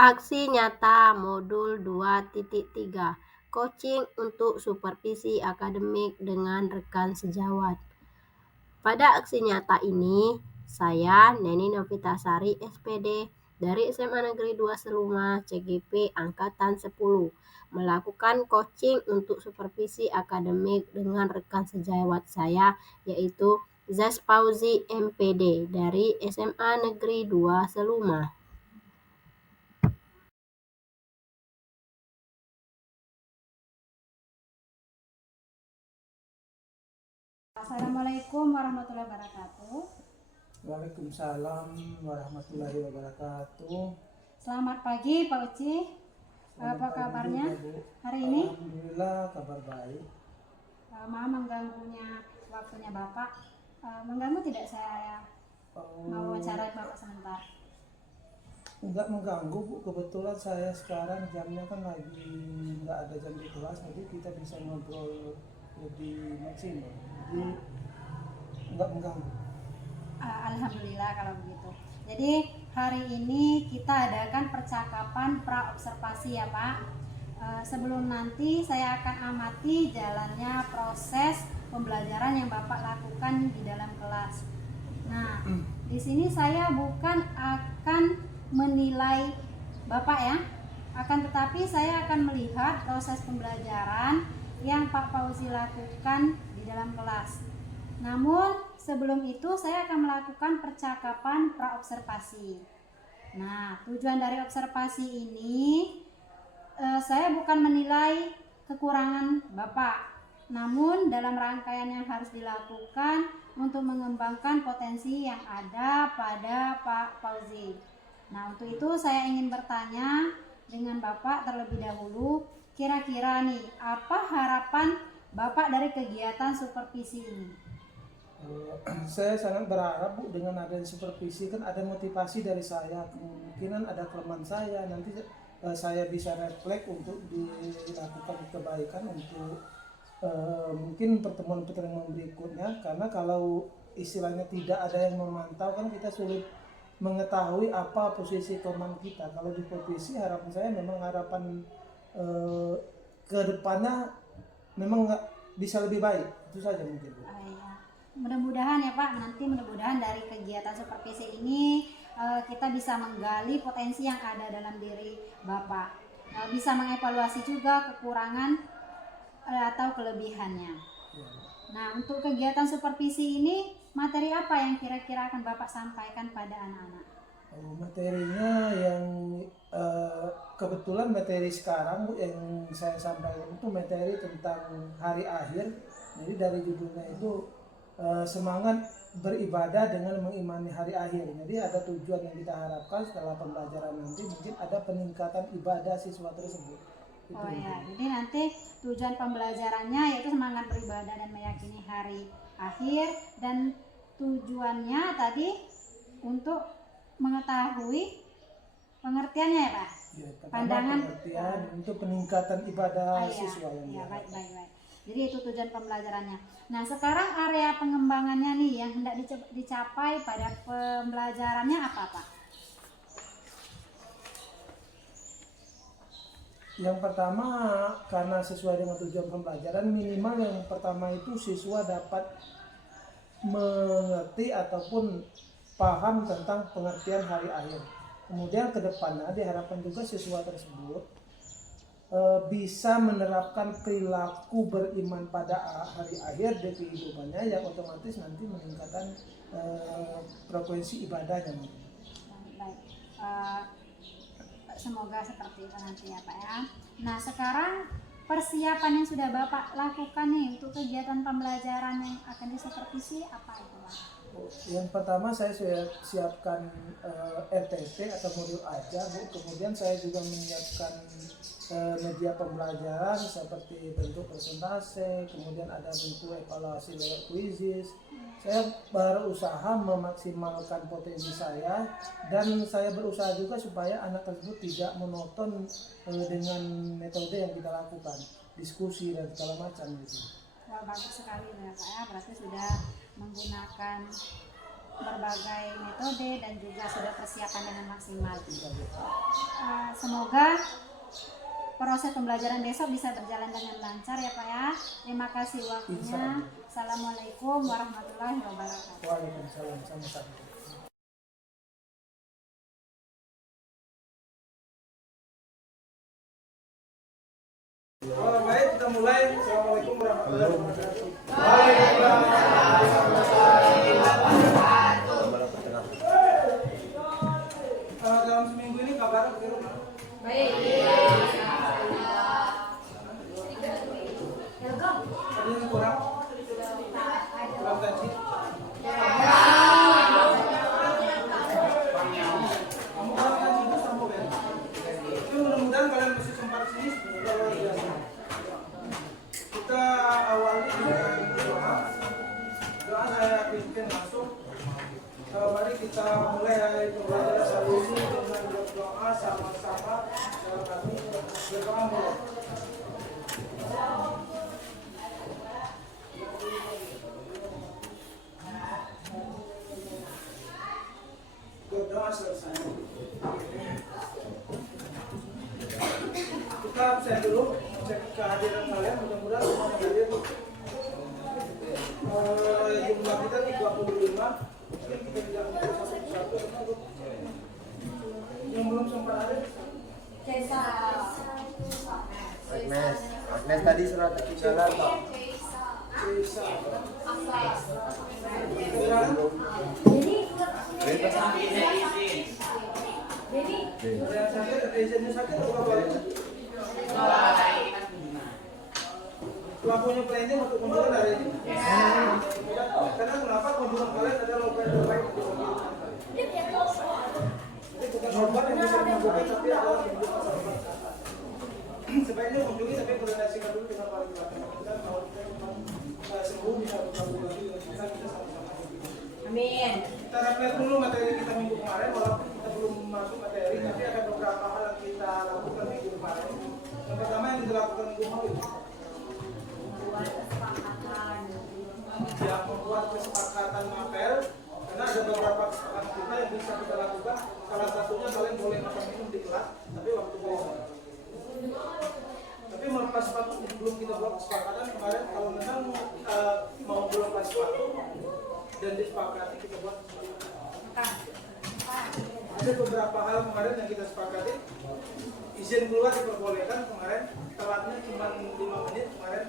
Aksi nyata modul 2.3 Coaching untuk supervisi akademik dengan rekan sejawat. Pada aksi nyata ini, saya Neni Novitasari SPD dari SMA Negeri 2 Seluma CGP Angkatan 10 melakukan coaching untuk supervisi akademik dengan rekan sejawat saya yaitu Zas Pauzi MPD dari SMA Negeri 2 Seluma. Assalamualaikum warahmatullahi wabarakatuh. Waalaikumsalam warahmatullahi wabarakatuh. Selamat pagi Pak Uci. Apa kabarnya hari ini? Alhamdulillah kabar baik. Maaf mengganggunya waktunya Bapak. Mengganggu tidak saya mau wawancara Bapak sebentar? Enggak mengganggu Bu, kebetulan saya sekarang jamnya kan lagi nggak ada jam di kelas, jadi kita bisa ngobrol lebih maksimal, jadi enggak mengganggu. Alhamdulillah kalau begitu. Jadi hari ini kita adakan percakapan pra-observasi ya Pak. Sebelum nanti saya akan amati jalannya proses pembelajaran yang Bapak lakukan di dalam kelas. Nah, di sini saya bukan akan menilai Bapak ya, akan tetapi saya akan melihat proses pembelajaran yang Pak Fauzi lakukan di dalam kelas. Namun sebelum itu saya akan melakukan percakapan pra-observasi. Nah, tujuan dari observasi ini saya bukan menilai kekurangan Bapak, namun dalam rangkaian yang harus dilakukan untuk mengembangkan potensi yang ada pada Pak Fauzi. Nah, untuk itu saya ingin bertanya dengan Bapak terlebih dahulu, kira-kira nih apa harapan Bapak dari kegiatan supervisi ini? Saya sangat berharap Bu, dengan adanya supervisi kan ada motivasi dari saya, kemungkinan ada kelemahan saya, nanti saya bisa refleks untuk dilakukan kebaikan untuk mungkin pertemuan-pertemuan berikutnya, karena kalau istilahnya tidak ada yang memantau kan kita sulit mengetahui apa posisi kelemahan kita. Kalau di supervisi harapan saya memang harapan ke depannya memang nggak bisa lebih baik, itu saja mungkin Bu. Mudah-mudahan ya Pak, nanti mudah-mudahan dari kegiatan supervisi ini kita bisa menggali potensi yang ada dalam diri Bapak, bisa mengevaluasi juga kekurangan atau kelebihannya. Nah, untuk kegiatan supervisi ini materi apa yang kira-kira akan Bapak sampaikan pada anak-anak? Materinya yang kebetulan materi sekarang Bu, yang saya sampaikan itu materi tentang hari akhir. Jadi dari judulnya itu semangat beribadah dengan mengimani hari akhir. Jadi ada tujuan yang kita harapkan setelah pembelajaran nanti, mungkin ada peningkatan ibadah siswa tersebut. Oh ya, jadi nanti tujuan pembelajarannya yaitu semangat beribadah dan meyakini hari akhir, dan tujuannya tadi untuk mengetahui pengertiannya ya Pak? Ya, pandangan pengertian untuk peningkatan ibadah siswa yang baik. Jadi itu tujuan pembelajarannya. Nah, sekarang area pengembangannya nih yang hendak dicapai pada pembelajarannya apa Pak? Yang pertama, karena sesuai dengan tujuan pembelajaran, minimal yang pertama itu siswa dapat mengerti ataupun paham tentang pengertian hari akhir. Kemudian ke depannya diharapkan juga siswa tersebut bisa menerapkan perilaku beriman pada hari akhir di kehidupannya, yang otomatis nanti meningkatkan frekuensi ibadahnya. Baik, semoga seperti itu nanti ya Pak ya. Nah, sekarang persiapan yang sudah Bapak lakukan nih untuk kegiatan pembelajaran yang akan disupervisi apa itu Pak? Yang pertama saya siapkan RTP atau modul ajar Bu. Kemudian saya juga menyiapkan media pembelajaran seperti bentuk presentase, kemudian ada bentuk evaluasi lewat quizzes. Saya berusaha memaksimalkan potensi saya, dan saya berusaha juga supaya anak tersebut tidak monoton dengan metode yang kita lakukan, diskusi dan segala macam gitu. Wah, bagus sekali ya Pak ya, berarti sudah menggunakan berbagai metode dan juga sudah persiapan dengan maksimal. Semoga proses pembelajaran besok bisa berjalan dengan lancar ya Pak ya. Terima kasih waktunya. Assalamualaikum warahmatullahi wabarakatuh. Waalaikumsalam, sama-sama. Baik, kita mulai. Assalamualaikum warahmatullahi wabarakatuh. Dalam seminggu ini kabar bagaimana? Baik. Ada yang kurang? Kurang tensi? Kamu kurang tensi itu sama Ben? Tapi mudah-mudahan kalian masih sempat sini. Kita awali dengan doa. Doa saya pimpin langsung. Mari kita mulai pembelajaran hari ini dengan berdoa sama-sama dalam hati. Berdoa mulai. Berdoa selesai. Kita absen dulu, cek kehadiran kalian, mudah-mudahan semua hadir. Jumlah kita 35, mungkin kita tidak mengumpul satu-satu. Yang belum sempat hadir? Agnes tadi surat ketinggalan Pak. Pelakunya planning untuk kunjungan hari ini. Karena kenapa kunjungan kalian ada lomba-lomba yang jadi bukan korban yang bisa mengunjungi, tapi adalah kunjungan sahabat. Sebaiknya kunjungi tapi koordinasikan dulu dengan wali keluarga. Dan kalau kita memang sembuh bisa bergabung lagi dengan kita sama-sama. Amin. Kita refleks dulu materi kita minggu kemarin, walaupun kita belum masuk materi, tapi ada beberapa hal yang kita lakukan minggu kemarin. Yang pertama yang dilakukan minggu kemarin, yang membuat kesepakatan mapel, karena ada beberapa kesepakatan kita yang bisa kita lakukan. Salah satunya kalian boleh makan minum di kelas, tapi waktu kosong. Tapi melepas sepatu belum kita buat kesepakatan kemarin. Kalau memang mau melepas sepatu dan disepakati kita buat kesepakatan. Ada beberapa hal kemarin yang kita sepakati. Izin keluar diperbolehkan kemarin, telatnya cuma 5 menit kemarin.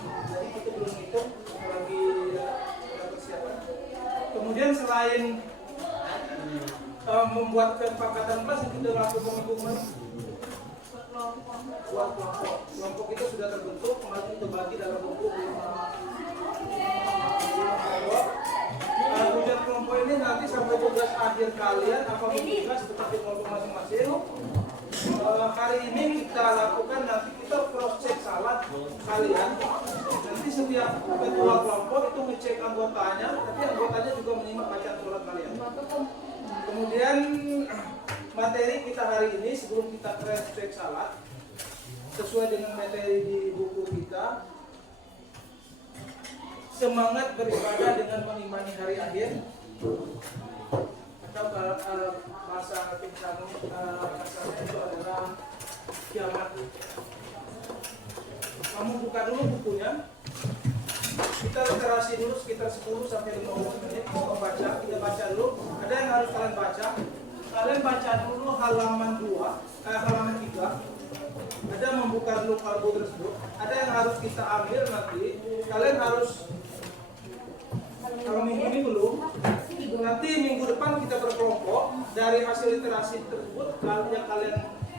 Jadi kita belum hitung lagi persiapan. Kemudian selain membuat kesepakatan kelas yang kita lakukan minggu kemarin, buat kelompok kita sudah terbentuk. Kemarin kita bagi dalam buku tujuan kelompok ini nanti sampai tugas akhir kalian apa tugas tetap di kelompok masing-masing. Hari ini kita lakukan, nanti kita cross check salat kalian. Nanti setiap ketua kelompok itu ngecek anggotanya, tapi anggotanya juga menyimak bacaan salat kalian. Kemudian materi kita hari ini sebelum kita cross check salat sesuai dengan materi di buku kita, semangat beribadah dengan mengimani hari akhir, atau bahasa Arabnya itu adalah kiamat. Kamu buka dulu bukunya, kita literasi dulu sekitar 10 sampai 15 menit membaca. Kita baca dulu. Ada yang harus kalian baca. Kalian baca dulu halaman 3. Ada membuka dulu kalbu tersebut. Ada yang harus kita ambil nanti. Kalian harus, kalau minggu ini belum, nanti minggu depan kita berkelompok. Dari hasil literasi tersebut yang kalian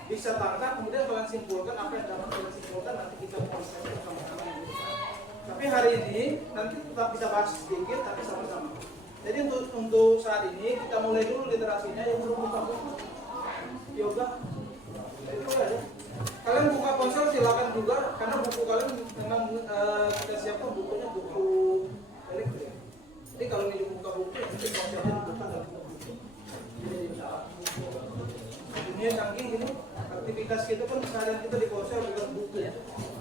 bisa tangkap, kemudian kalian simpulkan apa yang dapat kalian simpulkan, nanti kita proses sama-sama. Tapi hari ini nanti tetap kita bahas sedikit tapi sama-sama. Jadi untuk saat ini kita mulai dulu literasinya. Yang belum buka buku yoga itu aja. Kalian buka ponsel silakan juga, karena buku kalian memang kita siapkan bukunya buku elektrik. Jadi kalau ini buka buku, nanti ponselnya dibuka dan buka buku. Dunia canggih ini, aktivitas kita pun seharian kita di ponsel bukan buku ya.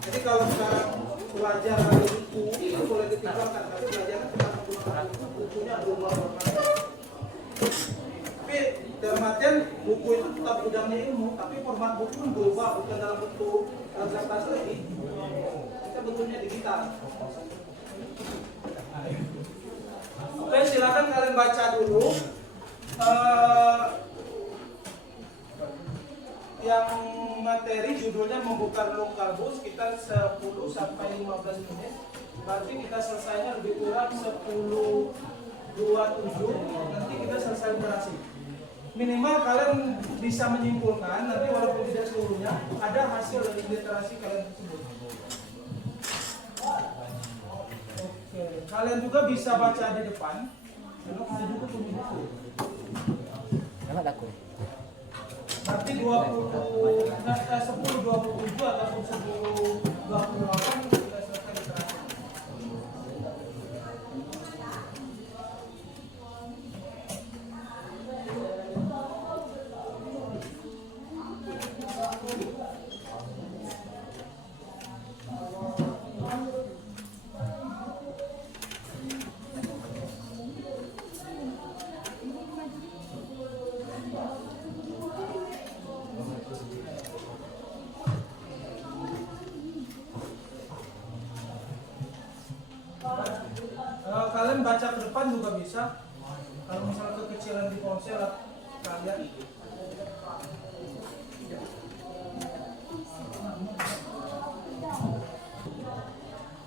Jadi kalau sekarang belajar ada buku itu boleh ditinggalkan, tapi belajarnya kita menggunakan bukunya ada buku itu tetap gudangnya ilmu, tapi format buku pun berubah, bukan dalam bentuk kertas lagi. Kita bentuknya digital. Oke, silakan kalian baca dulu. Yang materi judulnya membuka relung kalbu sekitar 10 sampai 15 menit. Berarti kita selesainya lebih kurang 10.27. Nanti kita selesai operasi. Minimal kalian bisa menyimpulkan nanti walaupun tidak seluruhnya ada hasil dari literasi kalian tersebut. Oke, kalian juga bisa baca di depan. Karena kalian juga punya buku. Nama aku. Berarti 10.27 ataupun 10.28 kita selesai literasi. Kalian baca ke depan juga bisa. Kalau misalnya kekecilan di ponsel kalian.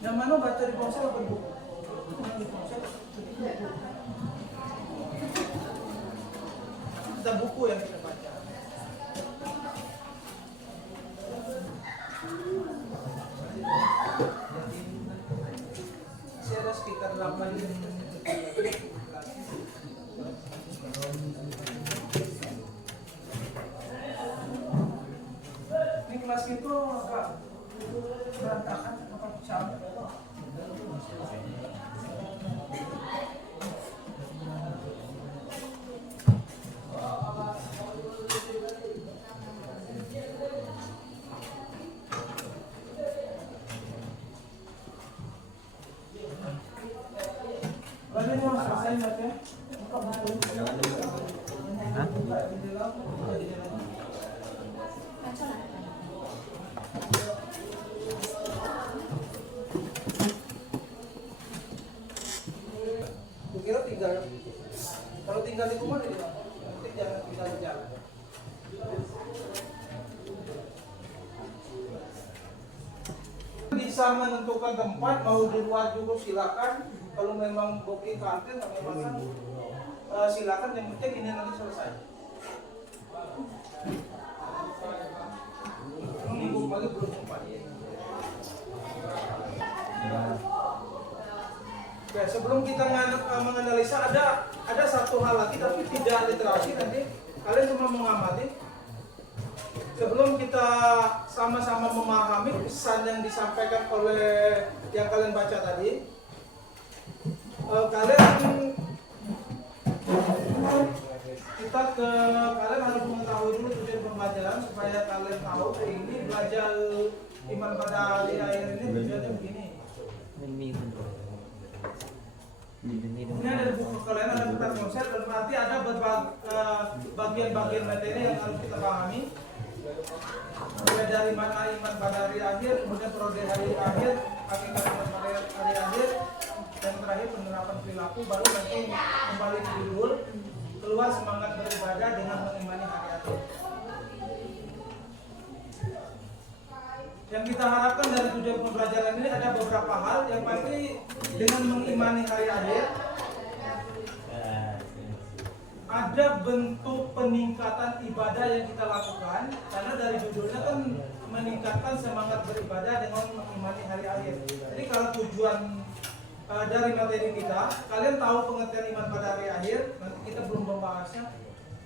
Yang mana baca di ponsel apa di buku? Di ponsel. Ada buku yang kita baca. Masih ada sekitar 8 menit. Ini kelas itu agak berantakan apa sama. Berarti mau selesai baca? Kira tinggal, kalau tinggal di rumah nanti jangan tinggal di jalan. Bisa menentukan tempat, mau di luar juga silakan. Kalau memang booking kantin atau makan, silakan. Yang penting ini nanti selesai. Minggu pagi belum sempat. Oke, sebelum kita menganalisa ada satu hal lagi tapi tidak literasi, nanti kalian cuma mengamati. Sebelum kita sama-sama memahami pesan yang disampaikan oleh yang kalian baca tadi, kalian harus mengetahui dulu tujuan pembelajaran supaya kalian tahu ini belajar iman pada hari akhir ini tujuannya begini. Ini ada di buku kalian, ada tentang konsep dan berarti ada bagian-bagian materi yang harus kita pahami. Mulai dari mana iman pada hari akhir, kemudian prode hari akhir, hakikat iman pada hari akhir, dan terakhir penerapan perilaku, baru nanti kembali ke judul keluar semangat beribadah dengan mengimani hari akhir. Yang kita harapkan dari tujuan pembelajaran ini ada beberapa hal. Yang pasti dengan mengimani hari akhir ada bentuk peningkatan ibadah yang kita lakukan, karena dari judulnya kan meningkatkan semangat beribadah dengan mengimani hari akhir. Jadi kalau tujuan dari materi kita, kalian tahu pengertian iman pada hari akhir, nanti kita belum membahasnya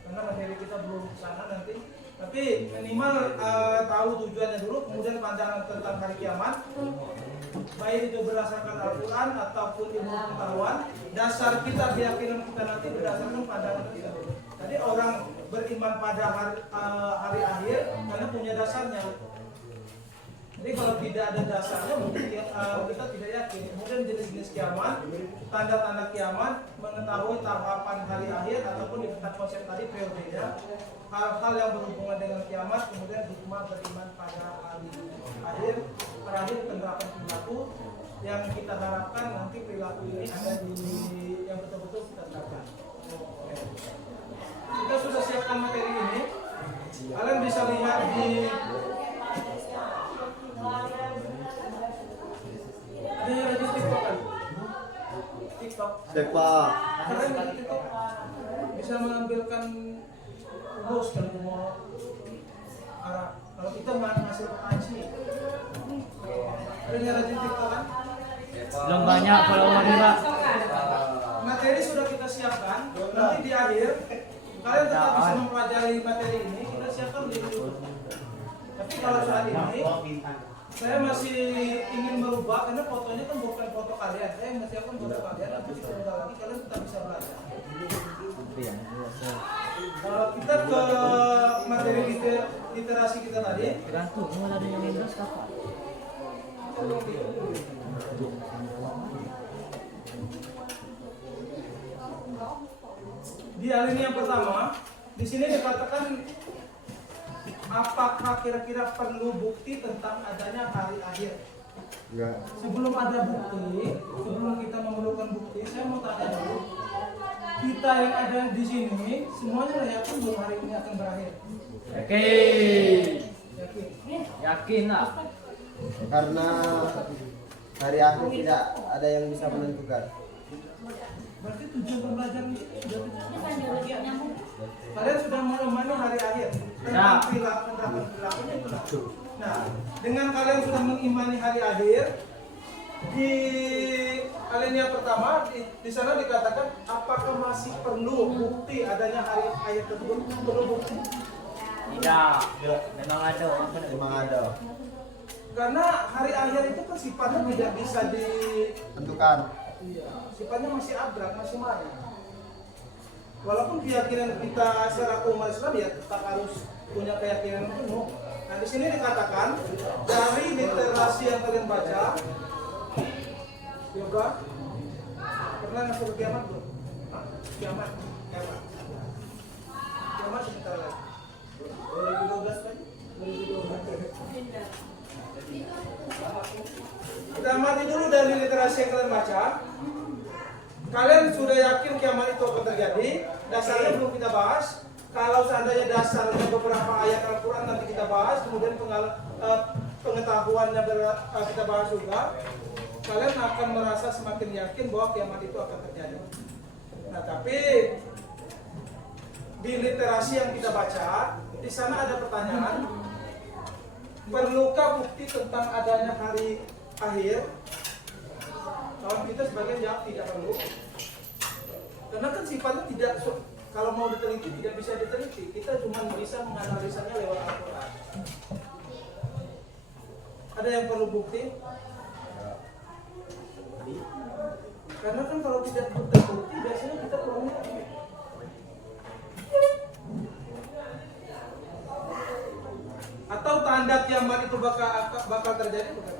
karena materi kita belum sana nanti. Tapi minimal tahu tujuannya dulu, kemudian pandangan tentang hari kiamat, baik itu berdasarkan Al-Quran ataupun ilmu pengetahuan. Dasar kita, keyakinan kita nanti berdasarkan pandangan kita. Jadi orang beriman pada hari akhir karena punya dasarnya. Jadi kalau tidak ada dasarnya mungkin kita tidak yakin. Kemudian jenis-jenis kiamat, tanda-tanda kiamat, mengetahui tahapan hari akhir ataupun di konsep tadi periodenya, hal-hal yang berhubungan dengan kiamat, kemudian hikmah beriman pada hari akhir, terakhir penerapan perilaku yang kita harapkan nanti perilaku ini ada di yang betul-betul kita terapkan. Kita sudah siapkan materi ini. Kalian bisa lihat di ada yang lagi TikTok kan? TikTok. Sepak. Kalian di TikTok bisa mengambilkan host kalau mau arah. Kalau kita ngasih pertanyaan sih. Ada yang rajin TikTok kan? Belum banyak followernya, Pak. Materi sudah kita siapkan. Nanti di akhir kalian tetap bisa mempelajari materi ini. Kita siapkan di YouTube. Tapi kalau saat ini saya masih ingin merubah karena fotonya kan bukan foto kalian. Saya masih akan foto kalian. Nanti sebentar lagi kalian tetap bisa belajar. Kalau kita ke materi literasi kita tadi, Tergantung mau ada yang Windows apa? di alinea yang pertama, di sini dikatakan apakah kira-kira perlu bukti tentang adanya hari akhir? Enggak. Sebelum ada bukti, sebelum kita memerlukan bukti, saya mau tanya dulu. Kita yang ada di sini, semuanya yakin bahwa hari ini akan berakhir? Yakin. Yakin. Yakin lah. Karena hari akhir tidak ada yang bisa menentukan. Berarti tujuan pembelajaran ini sudah tidak. Kalian sudah mengimani hari akhir. Tentang perilakunya itu. Nah, dengan kalian sudah mengimani hari akhir, di alinea pertama di sana dikatakan apakah masih perlu bukti adanya hari akhir tersebut? Perlu bukti? Tidak. Memang ada orang benar. Memang ada. Karena hari akhir itu kan sifatnya tidak bisa Tentukan. iya, sifatnya masih abstrak, masih maya. Walaupun keyakinan kita secara umat Islam ya tetap harus punya keyakinan penuh. Nah di sini dikatakan dari literasi yang kalian baca, yoga pernah masuk ke kiamat belum? Kiamat, kiamat, kiamat sebentar lagi. 2012 kan? 2012. Kita amati dulu dari literasi yang kalian baca. Kalian sudah yakin kiamat itu akan terjadi? Dasarnya belum kita bahas. Kalau seandainya dasarnya beberapa ayat Al-Quran nanti kita bahas, kemudian pengetahuannya kita bahas juga. Kalian akan merasa semakin yakin bahwa kiamat itu akan terjadi. Nah, tapi di literasi yang kita baca, di sana ada pertanyaan. Perlukah bukti tentang adanya hari akhir? Kawan kita sebagian jawab tidak perlu. Karena kan sifatnya tidak, kalau mau diteliti tidak bisa diteliti. Kita cuma bisa menganalisanya lewat Al-Quran. Ada yang perlu bukti? Karena kan kalau tidak terbukti biasanya kita kurang yakin. Atau tanda kiamat itu bakal terjadi bukan?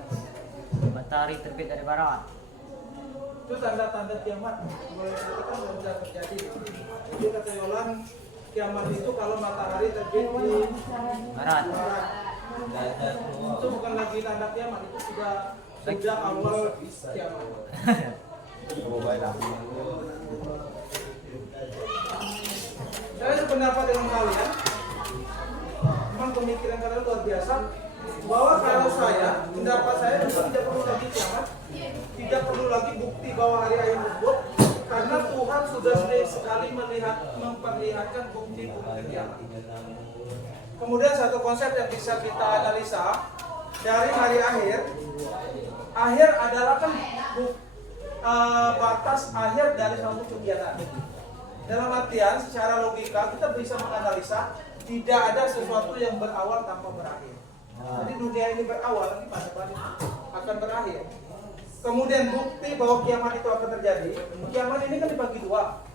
Matahari terbit dari barat. Itu tanda-tanda kiamat. Mulai itu kan sudah terjadi. Jadi kata Yolan, kiamat itu kalau matahari terbit di Barat. barat. Itu bukan lagi tanda kiamat, itu sudah awal kiamat. Kamu baik dah. Saya sependapat dengan kalian. Memang pemikiran kalian luar biasa. Bahwa kalau saya, pendapat saya itu tidak perlu lagi kiamat, tidak perlu lagi bukti bahwa hari akhir tersebut, karena Tuhan sudah sering sekali memperlihatkan bukti-bukti kiamat. Kemudian satu konsep yang bisa kita analisa dari hari akhir adalah kan batas akhir dari suatu kegiatan. Dalam artian secara logika kita bisa menganalisa tidak ada sesuatu yang berawal tanpa berakhir. Jadi dunia ini berawal, nanti pada balik akan berakhir. Kemudian bukti bahwa kiamat itu akan terjadi. Kiamat ini kan dibagi dua,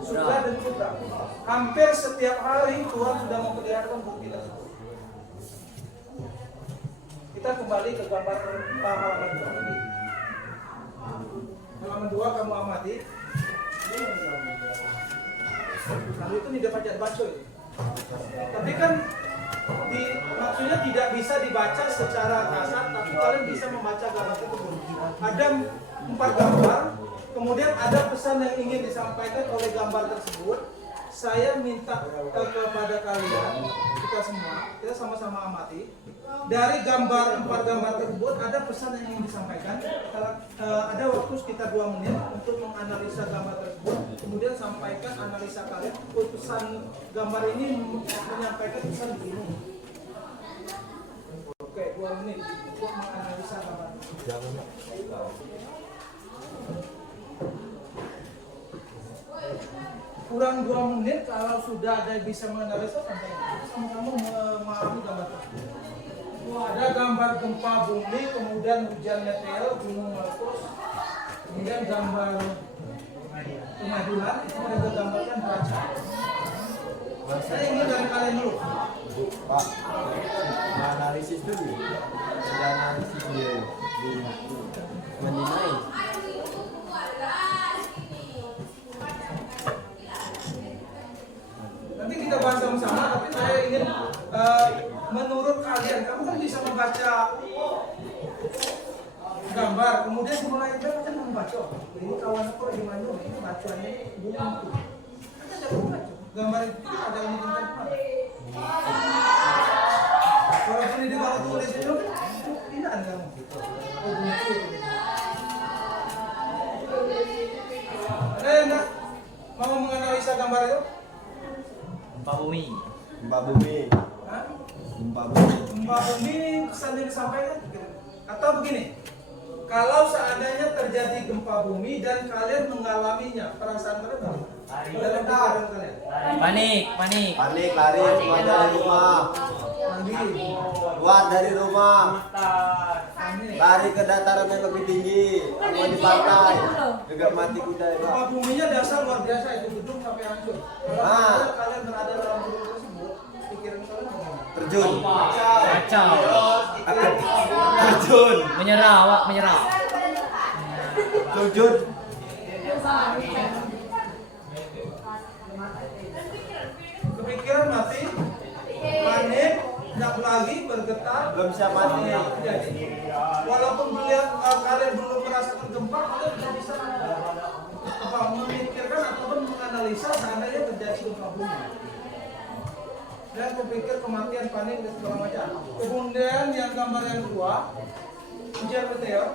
sutra dan sutra. Hampir setiap hari Tuhan sudah memperlihatkan bukti tersebut. Kita kembali ke gambar halaman 2 lagi. Halaman 2 kamu amati. Lalu itu tidak baca ya. Tapi kan maksudnya tidak bisa dibaca secara kasar, tapi kalian bisa membaca gambar tersebut. Ada 4 gambar, kemudian ada pesan yang ingin disampaikan oleh gambar tersebut. Saya minta kepada kalian, kita sama-sama amati. Dari 4 gambar tersebut ada pesan yang ingin disampaikan. Ada waktu sekitar 2 menit untuk menganalisa gambar tersebut. Kemudian sampaikan analisa kalian. Pesan gambar ini menyampaikan pesan begini. Oke, 2 menit untuk menganalisa gambar. Kurang 2 menit kalau sudah ada yang bisa menganalisa sampai sama-sama memahami gambar tersebut. Ada gambar gempa bumi, kemudian hujan meteor, gunung meletus, kemudian gambar pengadilan, itu ada gambarkan derajat. Saya ingin dari kalian dulu. Pak, analisis dulu. Sudah analisis dia menilai. Nanti kita bahas sama-sama, tapi saya ingin menurut kalian, kamu kan bisa membaca gambar, kemudian mulai kan membaca. Ini kawan aku lagi maju, ini bacaannya belum tentu. Kan jangan membaca. Gambar itu ada ini tentang apa? Walaupun ini kalau tulis itu tidak ada kamu. Oh, buku. Ada yang enggak mau menganalisa gambar itu? Gempa bumi. Gempa bumi. Hah? Gempa bumi. Gempa bumi pesan yang disampaikan atau begini, kalau seandainya terjadi gempa bumi dan kalian mengalaminya, perasaan kalian apa? Dalam pikiran kalian? Panik. Panik, lari keluar dari rumah. Keluar dari rumah. Lari ke dataran yang lebih tinggi. Kalau di pantai, juga mati kuda ya, Pak. Gempa buminya dasar luar biasa, itu gedung sampai hancur. Kalau kalian berada dalam gedung tersebut, pikiran kalian bagaimana? Terjun. Kacau. Terjun. Menyerah, awak menyerah. Terjun. Kepikiran mati, panik, tidak lagi bergetar. Belum bisa mati. Jadi, walaupun melihat kalian belum merasakan gempa, kalian sudah bisa memikirkan ataupun menganalisa seandainya terjadi gempa bumi. Dan berpikir kematian, panik dan segala macam. Kemudian yang gambar yang kedua, hujan meteor.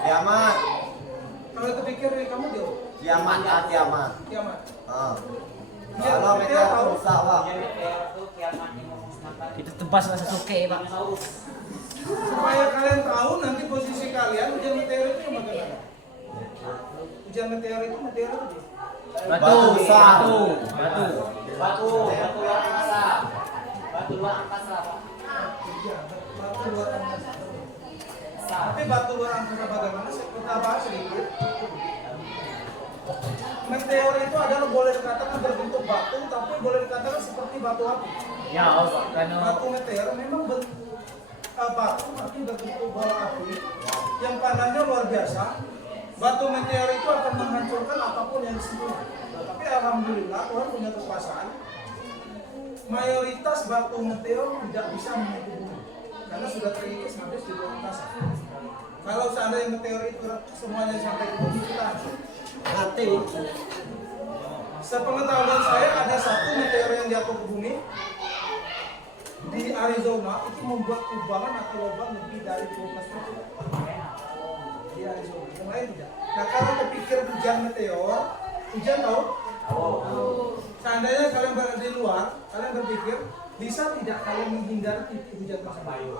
Kiamat. Kalau itu pikir kamu jauh. Kiamat, kiamat. Kiamat. Kalau mereka rusak, Pak. Itu tebas lah Sasuke, Pak. Supaya kalian tahu nanti posisi kalian hujan meteor itu yang bagaimana. Hujan meteor itu dia. Batu besar. Batu. Iya, batu luar angkasa. Tapi batu luar angkasa bagaimana? Kita bahas sedikit. Meteor itu adalah boleh dikatakan berbentuk batu, tapi boleh dikatakan seperti batu api. Ya, Pak. Batu meteor memang batu tapi berbentuk bola api yang panasnya luar biasa. Batu meteor itu akan menghancurkan apapun yang disentuhnya. Tapi alhamdulillah Tuhan punya kekuasaan. Mayoritas batu meteor tidak bisa menyentuh bumi karena sudah terikis habis di luar angkasa. Kalau seandainya meteor itu semuanya sampai ke bumi, kita Mati. sepengetahuan saya ada satu meteor yang jatuh ke bumi di Arizona itu membuat kubangan atau lubang lebih dari 12 meter di Arizona. Yang lain tidak. Nah, kalau kepikir hujan meteor, hujan tahu? Seandainya kalian berada di luar, kalian berpikir bisa tidak kalian menghindari titik hujan tersebut?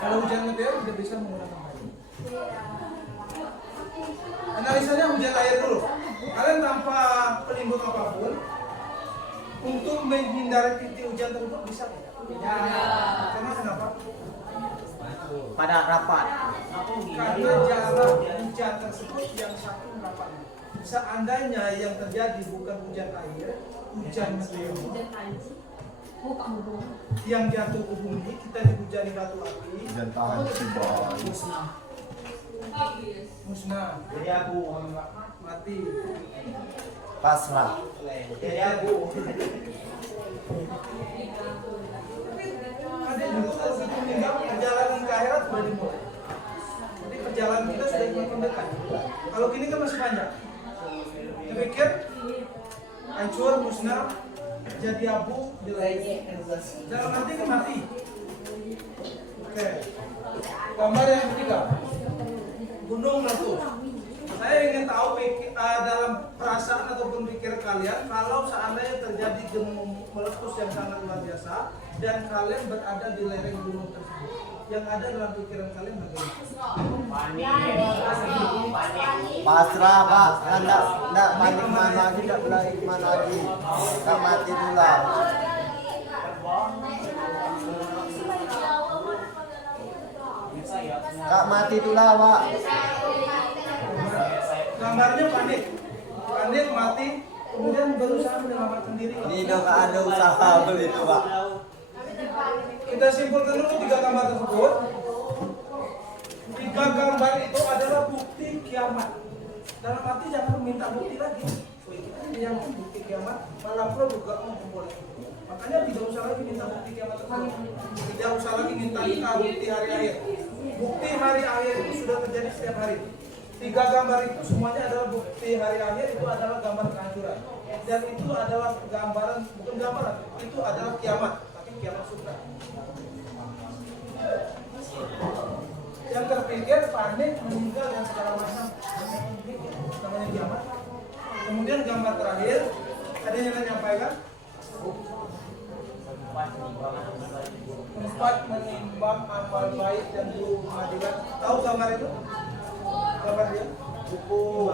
Kalau hujan meteor tidak bisa menggunakan kayu. Analisanya hujan air dulu. Kalian tanpa penimbun apapun untuk menghindari titik hujan tersebut bisa tidak? Karena kenapa? Pada rapat. Karena jarak hujan tersebut yang satu rapatnya. Seandainya yang terjadi bukan hujan air, hujan meteor, yang jatuh ke bumi, kita dihujani batu api, Dan tahan si boy. musnah, Jadi aku mati. Pasrah. Jadi aku Ada juga kalau kita meninggal, perjalanan ke akhirat sudah dimulai. Jadi perjalanan kita sudah semakin dekat. Kalau gini kan masih panjang. Dipikir hancur, musnah, jadi abu, dalam nanti kan mati. Oke. Gambar yang ketiga, gunung meletus. Saya ingin tahu dalam perasaan ataupun pikir kalian, kalau seandainya terjadi gunung meletus yang sangat luar biasa dan kalian berada di lereng gunung tersebut, yang ada dalam pikiran kalian bagaimana? Pasrah pak, enggak panik mana lagi, enggak berlari kemana lagi, tak mati pula. Tak mati pula pak. Gambarnya panik, mati, kemudian berusaha menyelamatkan diri. Ini udah gak ada usaha begitu pak. Kita simpulkan dulu 3 gambar tersebut. 3 gambar itu adalah bukti kiamat. Dalam arti jangan minta bukti lagi. Yang bukti kiamat, malah pro juga boleh. Makanya tidak usah lagi minta bukti kiamat tersebut. Tidak usah lagi minta bukti hari akhir. Bukti hari akhir itu sudah terjadi setiap hari. 3 gambar itu semuanya adalah bukti hari akhir, itu adalah gambar kehancuran. Dan itu adalah gambaran, bukan gambaran, itu adalah kiamat, tapi kiamat sutra. Yang terpikir panik, meninggal dan segala macam, namanya kiamat. Kemudian gambar terakhir, ada yang menyampaikan tempat menimbang amal baik dan pengadilan. Tahu gambar itu? Gambar dia? Buku.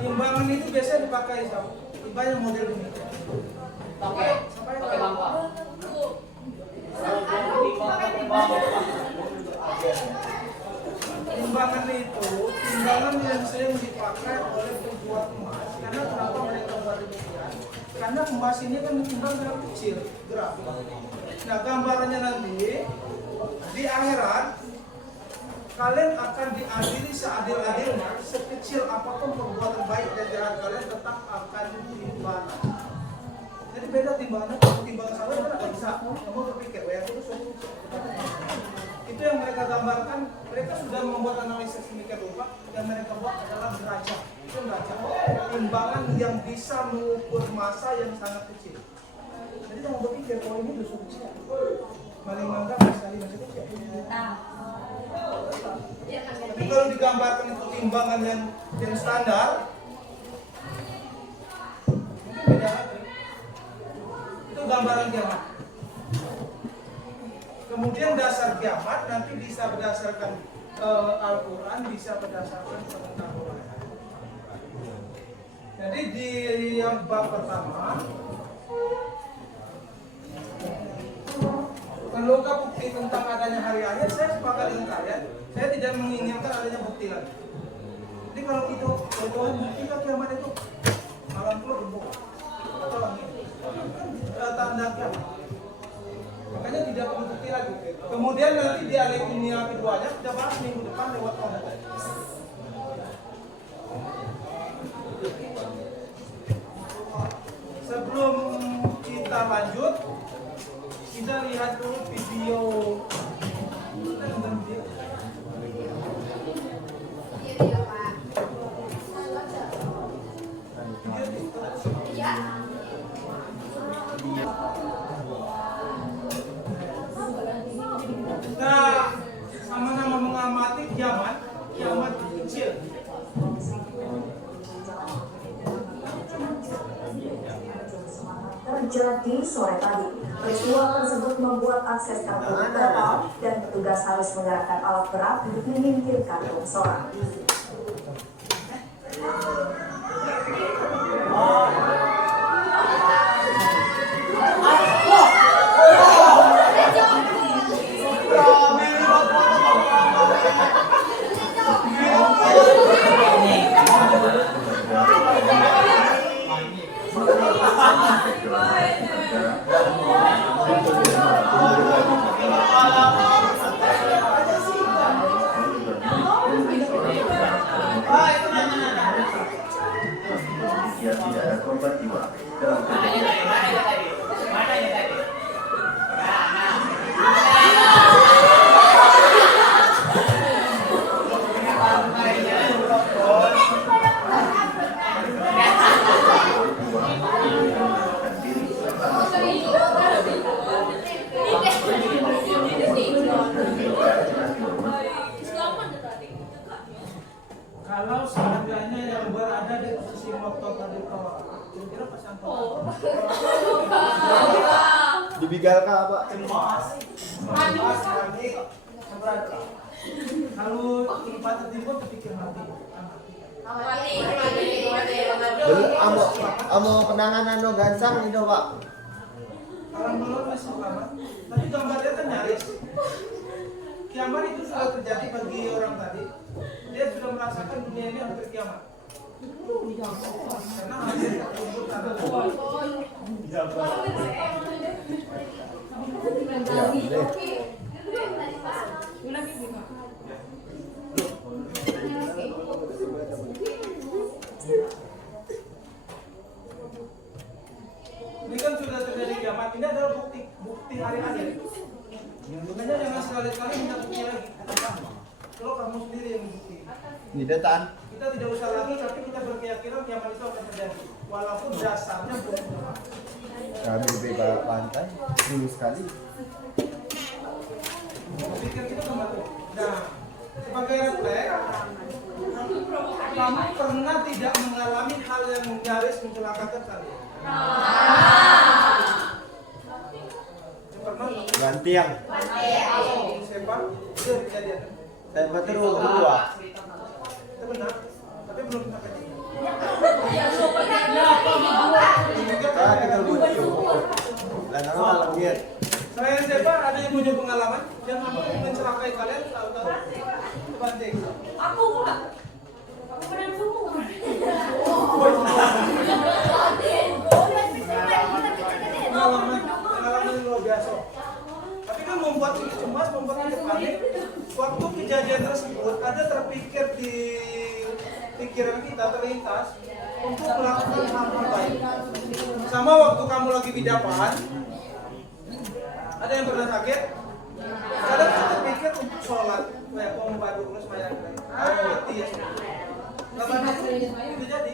Timbangan itu biasanya dipakai sama banyak model ini. Pakai bangka. Timbangan itu timbangan yang sering dipakai oleh pembuat emas. Karena kenapa mereka buat demikian? Karena emas ini kan ditimbang dengan kecil, grafik. Nah gambarannya nanti di akhirat kalian akan diadili seadil-adilnya, sekecil apapun perbuatan baik dan jahat kalian tetap akan ditimbang. Jadi beda timbangannya, timbangan salah kan agak bisa. Kamu berpikir, ya itu yang mereka gambarkan. Mereka sudah membuat analisis sedemikian rupa yang mereka buat adalah derajat. Itu derajat timbangan yang bisa mengukur masa yang sangat kecil. Jadi jangan berpikir kalau ini dosa kecil. Paling mangga sekali masih kecil. Tapi kalau digambarkan itu timbangan yang standar, mungkin beda lagi. Itu gambaran kiamat. Kemudian dasar kiamat nanti bisa berdasarkan Al-Quran, bisa berdasarkan pengetahuan. Jadi di yang bab pertama, perlukah bukti tentang adanya hari akhir? Saya sepakat dengan kalian. Saya tidak menginginkan adanya bukti lagi. Jadi kalau itu bukti kiamat itu malam keluar atau langit, tanda kiamat. Makanya tidak perlu bukti lagi. Kemudian nanti di alinea keduanya kita bahas minggu depan lewat kelompok. Sebelum kita lanjut, kita lihat dulu video. Nah, sama-sama mengamati kiamat kecil. Terjadi sore tadi. Peristiwa tersebut membuat akses tertutup total dan petugas harus menggerakkan alat berat untuk menyingkirkan longsoran. Ya tidak ada korban jiwa dalam kejadian. Kalau seandainya yang berada di posisi motor tadi tolak, kira-kira pasang tolak. Dibigal kah, Pak? Kalau tempat tertimbun kepikir mati. Amo penanganan no gansang itu, Pak. Kalau belum masih lama, tapi gambarnya kan nyaris. Kiamat itu sudah terjadi bagi orang tadi. Dia sudah merasakan dunia ini hampir kiamat. Karena hampir terkumpul tanah. Ini kan sudah terjadi kiamat. Ini adalah bukti hari akhir. Makanya jangan sekali-kali minta bukti lagi. Kalau kamu sendiri yang bukti. Ini dataan. Kita tidak usah lagi, tapi kita berkeyakinan kiamat itu akan terjadi. Walaupun dasarnya belum ada. Kami bebas pantai dulu sekali. Pikir kita kembali. Nah, sebagai refleks, kamu pernah tidak mengalami hal yang nyaris mencelakakan kalian? Pernah? Gantiang. Sempat itu kejadian. Dan betul berdua. Itu benar, tapi belum pernah kejadian. Kita butuh. Lanang malam dia. Saya siapa ada yang punya pengalaman yang hampir mencelakai kalian tahu-tahu banting. Aku enggak. Aku pernah suku. Pengalaman luar biasa. Tapi kan membuat kita cemas, membuat kita panik. Waktu kejadian tersebut ada terpikir di pikiran kita terlintas untuk melakukan hal-hal baik. Sama waktu kamu lagi bidapan, ada yang pernah sakit? Kadang kita pikir untuk sholat, kayak mau membantu terus bayar. Mati ya. Lama itu jadi.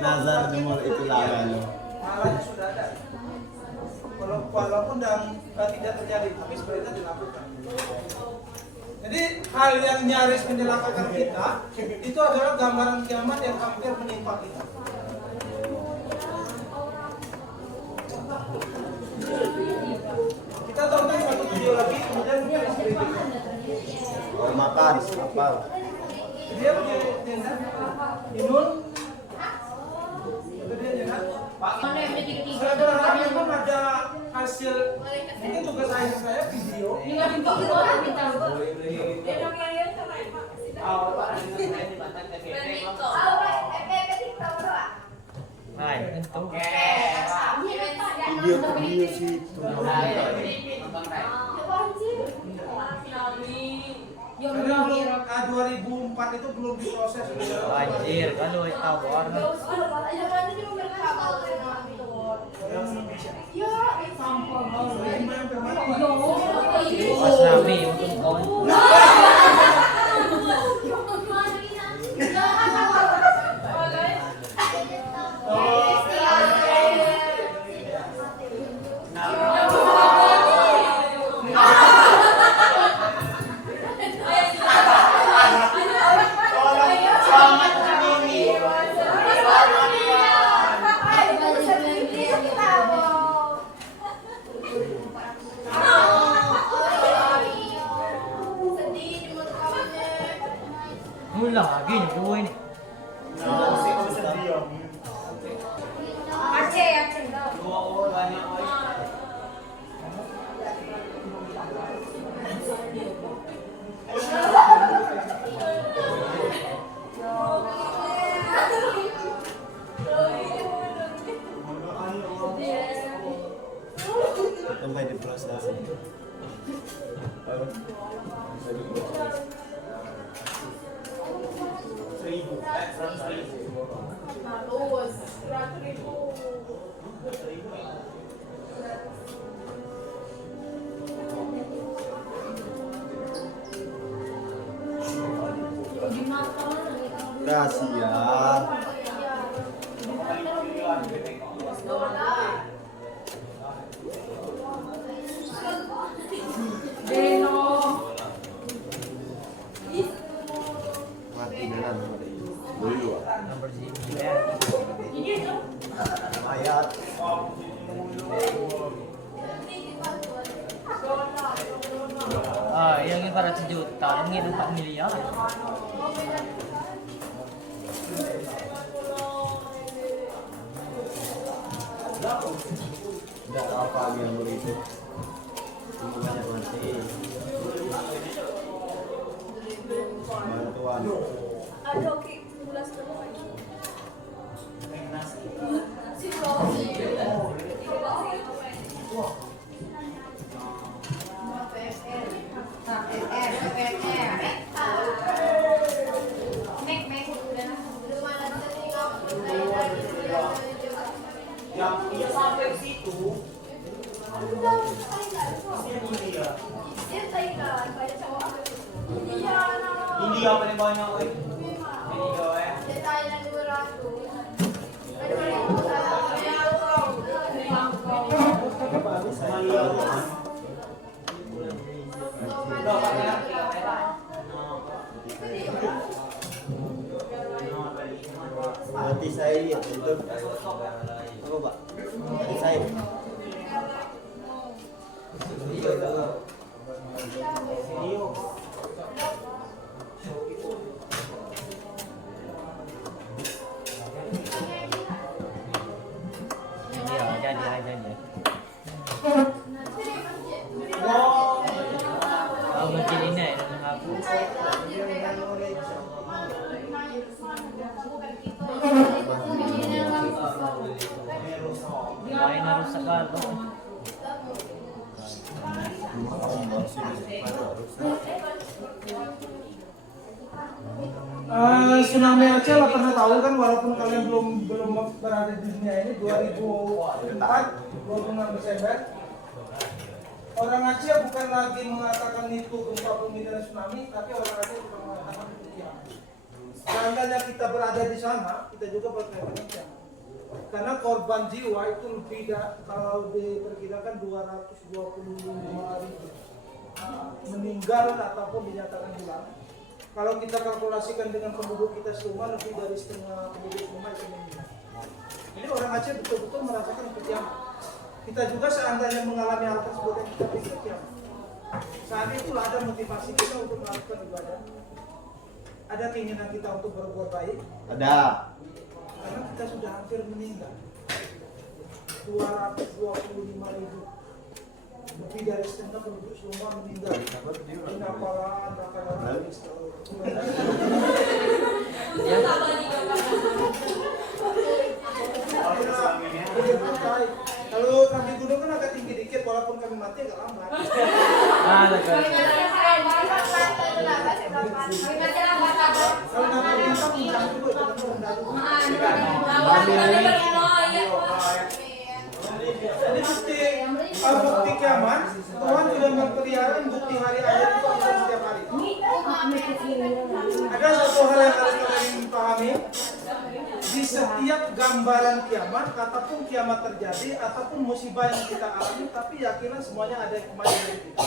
Nazar demul itu lalu. Malahnya sudah ada. Walaupun tidak terjadi, tapi sebenarnya dilakukan. Jadi hal yang nyaris mencelakakan kita itu adalah gambaran kiamat yang hampir menimpa kita. Kita tonton satu video lagi, kemudian kita kritik. Makan apa? Dia punya tenda, Inul, itu dia jenat. Saya berharap memang ada hasil, mungkin tugas saya video. Video situ. Karena belum 2004 itu belum diproses. Anjir, kalau tahu warna. Mas Nabi untuk kawan. Sampai di proses. Gracias. Mati dengan dulu. Nomor sini. Ayat. Ah, yang ibarat sejuta, yang 4 miliar. Tidak apa yang begitu. Cuma banyak nanti. Bantuan. Ada oke, 11 lagi. Yang dia sampai ke situ. India paling banyak, weh. India, weh. Mati saya itu. Apa Pak? Mati saya. Iya, jadi. Oh, mungkin ini ya, aku. Main rusak galon. Tsunami Aceh lah pernah tahu kan, walaupun kalian belum berada di dunia ini 2004 26 Desember. Orang Aceh bukan lagi mengatakan itu gempa bumi dan tsunami, tapi orang Aceh juga mengatakan itu kiamat. Seandainya kita berada di sana, kita juga berkaitan dengan kiamat. Karena korban jiwa itu lebih kalau diperkirakan 225.000 meninggal ataupun dinyatakan hilang. Kalau kita kalkulasikan dengan penduduk kita semua, lebih dari setengah penduduk semua itu meninggal. Jadi orang Aceh betul-betul merasakan itu kiamat. Kita juga seandainya mengalami hal tersebut yang kita pikir kiamat. Saat itulah ada motivasi kita untuk melakukan ibadah. Ada keinginan kita untuk berbuat baik. Ada. Karena kita sudah hampir meninggal. 225.000, lebih dari setengah penduduk semua meninggal. Inapalan, kalau kami gunung kan agak tinggi dikit, walaupun kami mati agak lambat. Ah, betul. Kalau kami bintang puncak dulu, itu kan rendah dulu. Jadi bukti kiamat, Tuhan sudah mempelihara bukti hari akhir itu ada setiap hari. Ada satu hal yang harus kalian pahami. Di setiap gambaran kiamat, ataupun kiamat terjadi, ataupun musibah yang kita alami, tapi yakinlah semuanya ada yang kembali dari kita.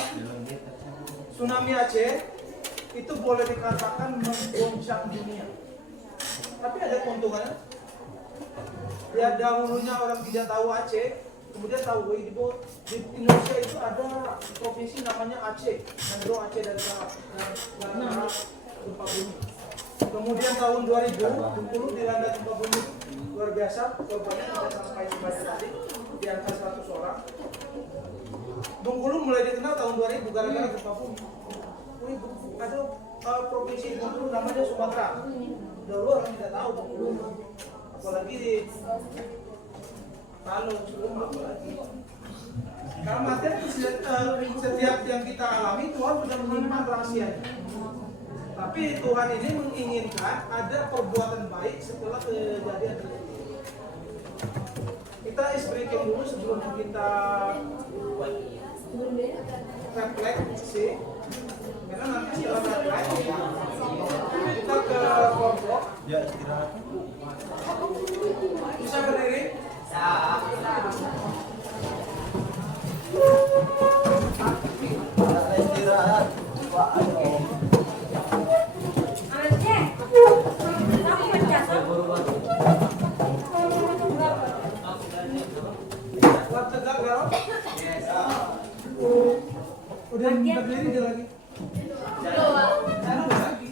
Tsunami Aceh itu boleh dikatakan menggoncang dunia. Tapi ada keuntungannya. Ya dahulunya orang tidak tahu Aceh, kemudian tahu di Indonesia itu ada provinsi namanya Aceh, Nagro Aceh dan Sarawak, gempa bumi. Kemudian tahun 2000 Bengkulu dilanda gempa bumi luar biasa, korbannya tidak sampai sebanyak tadi, di angka 100 orang. Bengkulu mulai dikenal tahun 2000 gara-gara gempa bumi. Ada provinsi di Bengkulu namanya Sumatera. Dahulu orang tidak tahu Bengkulu, apalagi di Palu, sebelum apalagi. Kalau mati setiap yang kita alami Tuhan sudah menyimpan rahasianya. Tapi Tuhan ini menginginkan ada perbuatan baik setelah kejadian tersebut. Kita isbreaking dulu sebelum kita refleksi. Karena nanti setelah refleksi kita ke kelompok. Ya istirahat. Bisa berdiri? Istirahat. Pak, ayo. Kuat tegak Bro? Udah berdiri dia lagi. Jangan lagi.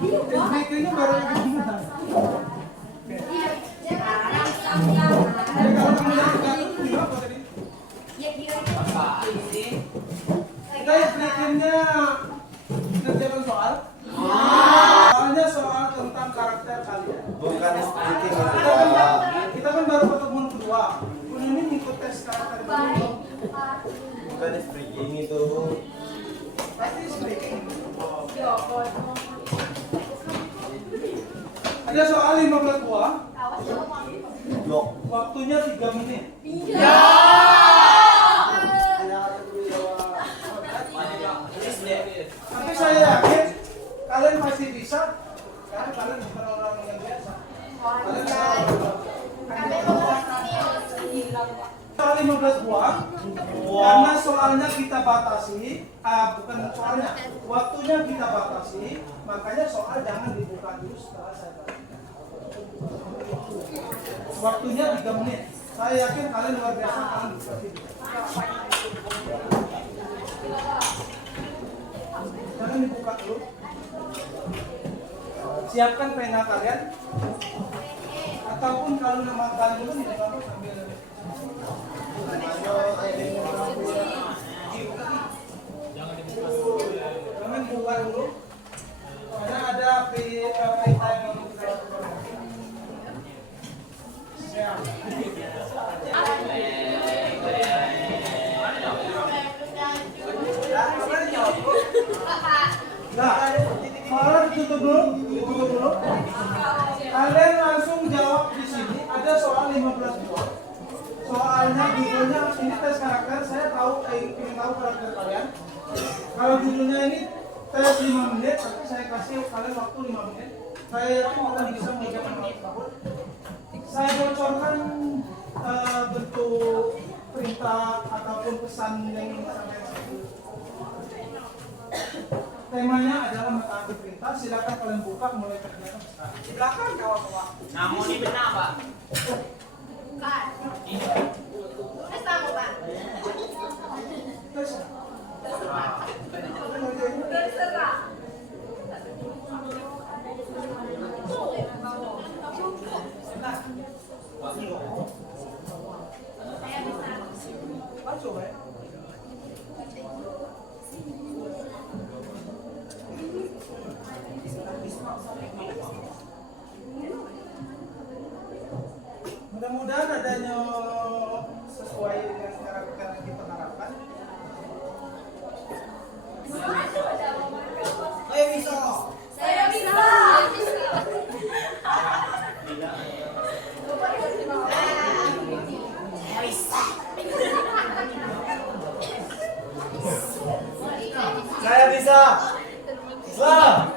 Isbreakingnya baru lagi gimana? Kalau kamu yang tegak gimana tadi? Kita isbreakingnya ngerjakan soal. Soalnya soal tentang karakter kalian. Bukan speaking Kita kan baru pertemuan kedua. Ini ikut tes karakter dulu. bukan speaking itu. Pasti speaking. Ada soal 15 buah. Jok. Waktunya 3 menit. Tapi saya yakin kalian pasti bisa. Karena kalian bukan orang yang biasa. Kalian soal 15 buah. Karena soalnya kita batasi, bukan soalnya, waktunya kita batasi, makanya soal jangan dibuka dulu setelah saya batasi. Waktunya 3 menit. Saya yakin kalian luar biasa, kalian bisa. Jangan dibuka dulu. Siapkan pena kalian. Ataupun kalau nama kalian dulu di dalam sambil jangan buka dulu. Karena ada free time yang kita lakukan. Siap. Nah, malah ditutup dulu. Kalian langsung jawab di sini. Ada soal 15 buah. Soalnya judulnya ini tes karakter. Saya ingin tahu karakter kalian. Kalau judulnya ini tes 5 menit, tapi saya kasih kalian waktu 5 menit. Saya yakin kalian bisa mengerjakan hal tersebut. Saya bocorkan bentuk perintah ataupun pesan yang ingin disampaikan. Temanya adalah mentaati perintah. Silakan kalian buka mulai kerjakan sekarang. Di belakang kawan-kawan. Namun ini benar, Pak. Bukan. Tes tamu, Pak. Tes. Terserah. Langsung ya. Mudah-mudahan adanya sesuai dengan karakter yang kita harapkan. Ayo bisa. Saya bisa. Saya bisa. Wah.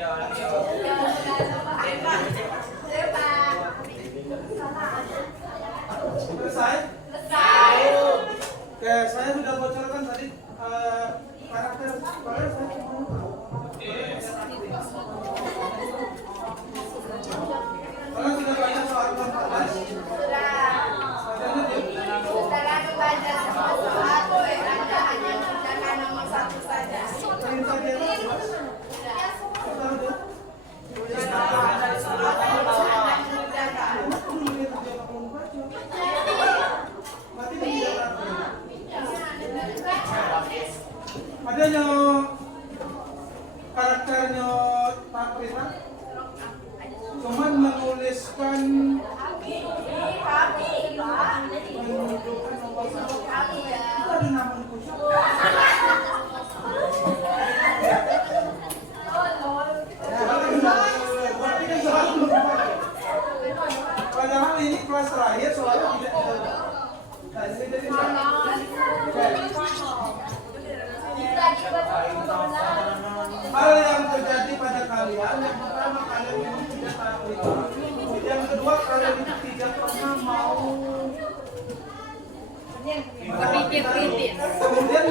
Selesai? Oke, saya sudah bocorkan tadi karakter kalian saya mau tahu. Kalian sudah baca soal 14? Setelah membaca semua soal, Anda hanya mengerjakan nomor 1 saja. Perintah dia luas. Tahu dia? Adanya karakternya Pak Prita cuman menuliskan menunjukkan nomor satu itu ada nama khusus. Berarti kan selalu berubah. Padahal ini kelas terakhir soalnya tidak ada. Nah, ini jadi hal yang terjadi pada kalian, yang pertama kalian memang tidak tahu itu. Yang kedua kalian itu tidak pernah mau Berpikir-pikir. kemudian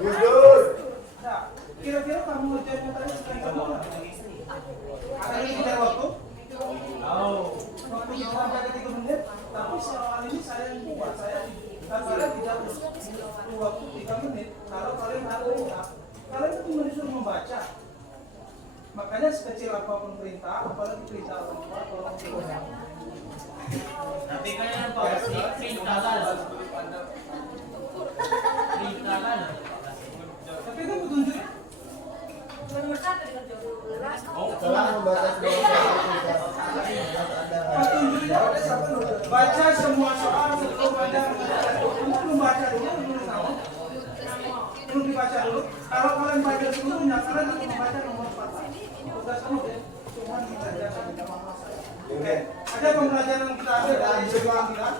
Jujur. nah, kira-kira kamu ngerjainnya tadi sekali kamu nggak? Ada yang tidak waktu? Waktu kita sampai ke 3 menit, tapi soal ini saya yang buat kalian tidak perlu waktu 3 menit. Kalau kalian harus kalian itu cuma disuruh membaca. Makanya sekecil apapun perintah, apalagi perintah orang tua, tolong dibaca. Tapi kan yang pasti perintah kan. Perintah kan. Tapi kan petunjuknya Setelah membaca petunjuknya baca semua soal sebelum Anda belum baca dulu, belum dibaca dulu. Kalau kalian baca seluruhnya, kalian akan membaca nomor 4. Tugas kamu ya, cuma dibaca sampai nama saya. Oke, ada pembelajaran yang kita ambil dari sebuah kita.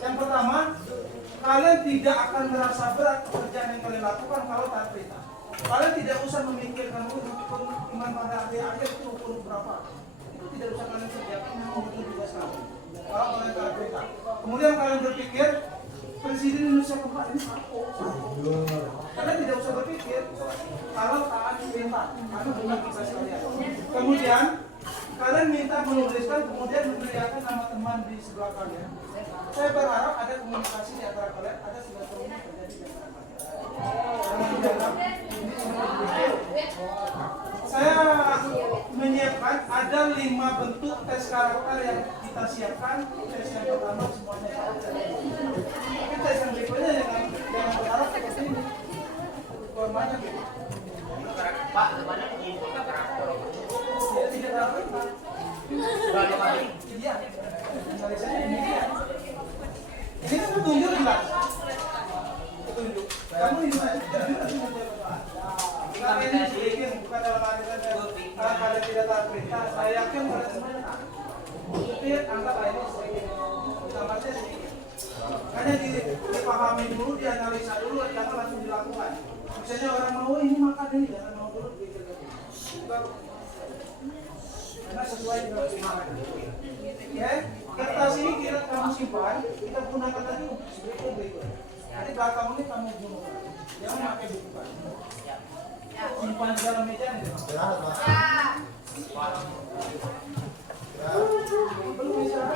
Yang pertama, kalian tidak akan merasa berat pekerjaan yang kalian lakukan kalau taat perintah. Kalian tidak usah memikirkan hukum iman pada akhir itu hukum berapa. Itu tidak usah kalian kerjakan, memang betul tugas kamu. Kalau kalian taat perintah. Kemudian kalian berpikir, Presiden Indonesia keempat ini apa? Kalian tidak usah berpikir kalau taat perintah, karena bukan tugas kalian. Kemudian kalian minta menuliskan, kemudian meneriakan nama teman di sebelah kalian. Saya berharap ada komunikasi di antara kalian, ada silaturahmi yang terjadi di antara kalian. Saya menyiapkan ada 5 bentuk tes karakter yang kita siapkan. Tes yang pertama semuanya tapi tes yang berikutnya jangan berharap seperti ini. Formanya gitu. Pak, gimana info karakter? Ya, tidak tahu. Iya. Misalnya ini dia. Ini kan petunjuk jelas. Petunjuk. Kamu ini kalian ini bikin bukan dalam artian kalau tidak taat perintah. Saya yakin kalian semuanya taat. Tapi anggap ini sedikit. Tambahnya sedikit. Hanya dipahami dulu, dianalisa dulu, jangan langsung dilakukan. Misalnya orang mau ini makan ini, jangan mau dulu dipikir-pikir. Karena sesuai dengan semangat. Ya, kertas ini kira kamu simpan, kita gunakan lagi untuk berikut. Nanti belakang ini kamu gunakan. Jangan pakai buku kan. Simpan di dalam meja nih. Belum bisa.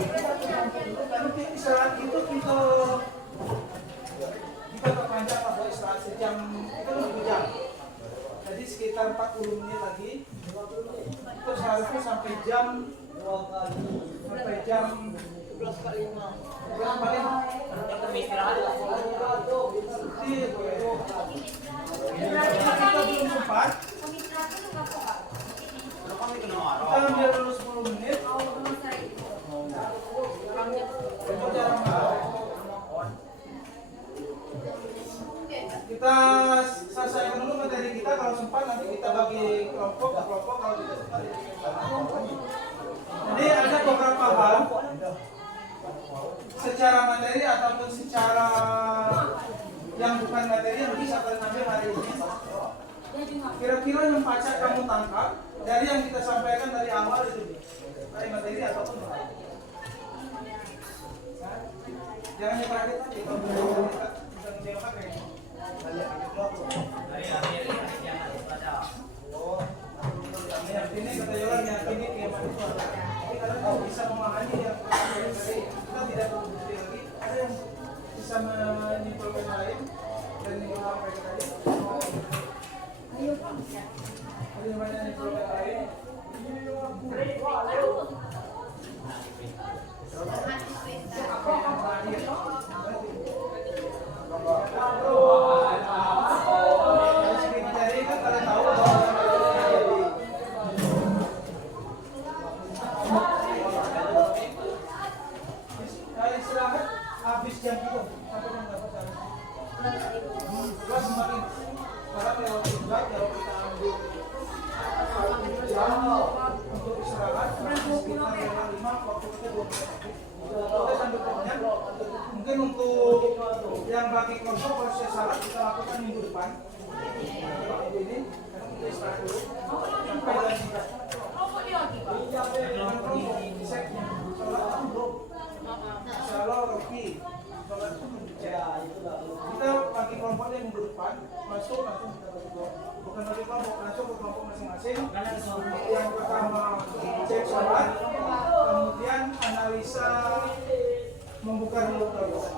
Tapi istirahat itu kita perpanjang lah buat istirahat sejam, itu 2 jam. Jadi sekitar 40 menit lagi. Itu seharusnya sampai jam 11 kali 5. Kita belum sempat. Kita ambil dulu 10 menit. Kita selesaikan dulu materi kita, kalau sempat nanti kita bagi kelompok kalau tidak sempat ya. Jadi ada beberapa hal secara materi ataupun secara yang bukan materi yang bisa kalian ambil hari ini. Kira-kira yang Pacar kamu tangkap dari yang kita sampaikan dari awal itu, dari materi ataupun materi. Jangan yang terakhir tadi, kalau bisa menjawab kayak ini. Oh, ini kata Yolan yakini kiamat itu ada. Tapi kadang bisa memahami yang dari kita tidak perlu bukti lagi. Ada yang bisa menyimpulkan lain dan menyimpulkan mereka tadi. Ada yang banyak menyimpulkan lain. Habis jam itu sampai jam berapa sekarang? Kelas semakin sekarang lewat juga kalau kita ambil jam untuk istirahat sekitar lewat 5 waktu kita 2 kita sambil kenyang. Mungkin untuk yang bagi kelompok kalau saya salah kita lakukan minggu depan. Waktu ini karena kita istirahat dulu sampai jam 3. Seknya sholat dulu. Salah Rocky, kita bagi kelompoknya minggu depan masuk langsung kita bagi kelompok, bukan bagi kelompok langsung ke kelompok masing-masing. Yang pertama cek sholat, kemudian analisa membuka dulu kelompok.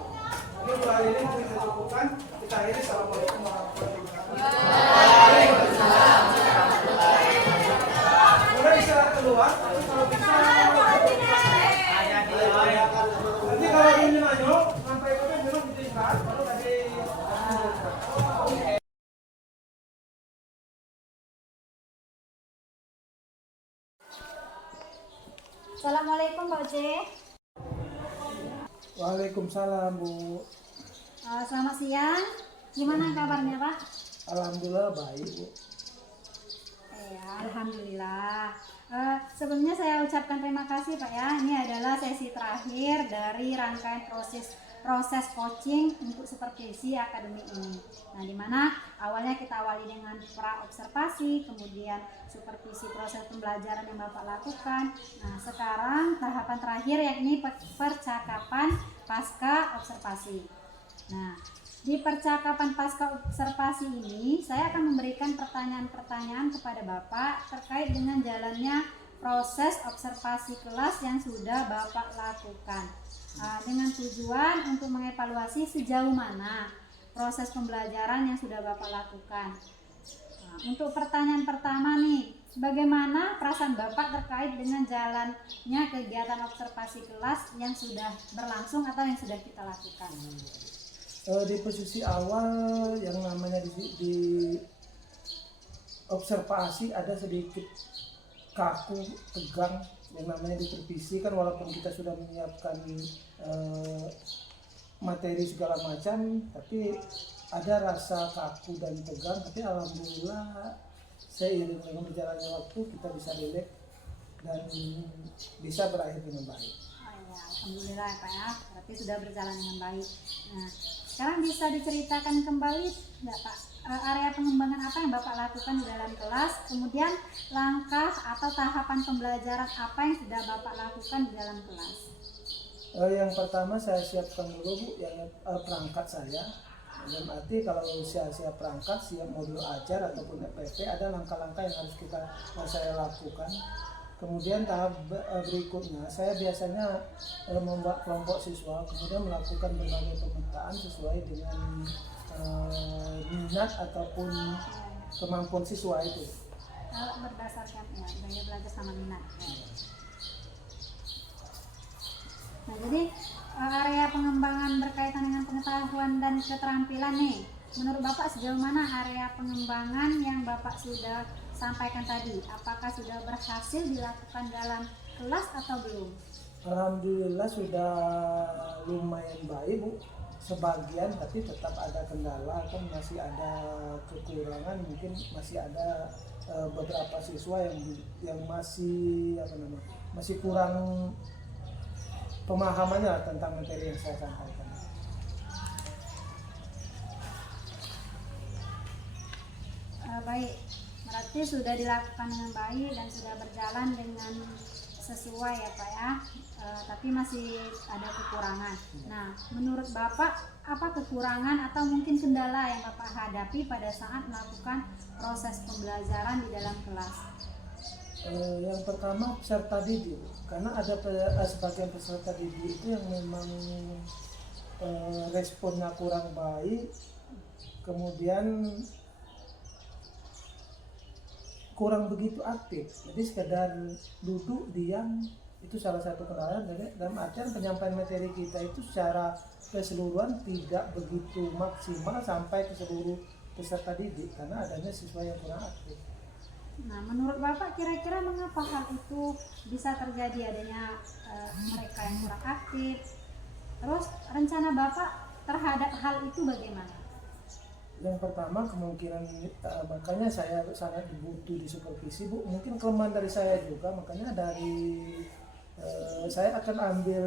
Ini dua hari ini mungkin kita cukupkan. Kita akhiri. Assalamualaikum warahmatullahi wabarakatuh. Mulai istirahat keluar, tapi kalau bisa nanti kalau ingin nanya sampai itu memang bisa istirahat baru tadi. Assalamualaikum Pak Oce. Waalaikumsalam Bu. Selamat siang. Gimana kabarnya Pak? Alhamdulillah baik Bu. Ya, alhamdulillah. Sebelumnya saya ucapkan terima kasih Pak ya. Ini adalah sesi terakhir dari rangkaian proses coaching untuk supervisi akademik ini. Nah, di mana awalnya kita awali dengan pra observasi, kemudian supervisi proses pembelajaran yang Bapak lakukan. Nah, sekarang tahapan terakhir yakni percakapan pasca observasi. Nah, di percakapan pasca observasi ini, saya akan memberikan pertanyaan-pertanyaan kepada Bapak terkait dengan jalannya proses observasi kelas yang sudah Bapak lakukan. Dengan tujuan untuk mengevaluasi sejauh mana proses pembelajaran yang sudah Bapak lakukan. Untuk pertanyaan pertama nih, bagaimana perasaan Bapak terkait dengan jalannya kegiatan observasi kelas yang sudah berlangsung atau yang sudah kita lakukan? Di posisi awal yang namanya di observasi ada sedikit kaku, tegang, yang namanya di supervisi kan walaupun kita sudah menyiapkan materi segala macam, tapi ada rasa kaku dan tegang. Tapi alhamdulillah seiring dengan berjalannya waktu kita bisa rileks dan bisa berakhir dengan baik. Alhamdulillah ya Pak ya, berarti sudah berjalan dengan baik. Nah, sekarang bisa diceritakan kembali nggak Pak, area pengembangan apa yang Bapak lakukan di dalam kelas, kemudian langkah atau tahapan pembelajaran apa yang sudah Bapak lakukan di dalam kelas? Yang pertama saya siapkan dulu Bu, yang perangkat saya. Dalam arti kalau siap perangkat, siap modul ajar ataupun FPP, ada langkah-langkah yang harus saya lakukan. Kemudian tahap berikutnya, saya biasanya membuat kelompok siswa, kemudian melakukan berbagai pemetaan sesuai dengan minat ataupun kemampuan siswa itu. Berdasarkan ya, gaya belajar sama minat. Ya. Nah, jadi area pengembangan berkaitan dengan pengetahuan dan keterampilan nih, menurut Bapak sejauh mana area pengembangan yang Bapak sudah sampaikan tadi? Apakah sudah berhasil dilakukan dalam kelas atau belum? Alhamdulillah sudah lumayan baik Bu, sebagian, tapi tetap ada kendala, kan masih ada kekurangan, mungkin masih ada beberapa siswa yang masih kurang pemahamannya tentang materi yang saya sampaikan. Baik, berarti sudah dilakukan dengan baik dan sudah berjalan dengan sesuai ya Pak ya. Tapi masih ada kekurangan. Nah, menurut Bapak apa kekurangan atau mungkin kendala yang Bapak hadapi pada saat melakukan proses pembelajaran di dalam kelas? Yang pertama peserta didik, karena ada sebagian peserta didik itu yang memang responnya kurang baik, kemudian kurang begitu aktif, jadi sekedar duduk diam, itu salah satu kendala. Dalam artian penyampaian materi kita itu secara keseluruhan tidak begitu maksimal sampai ke seluruh peserta didik karena adanya siswa yang kurang aktif. Nah, menurut Bapak kira-kira mengapa hal itu bisa terjadi, adanya mereka yang kurang aktif? Terus rencana Bapak terhadap hal itu bagaimana? Yang pertama kemungkinan makanya saya sangat butuh di supervisi Bu, mungkin kelemahan dari saya juga, makanya dari saya akan ambil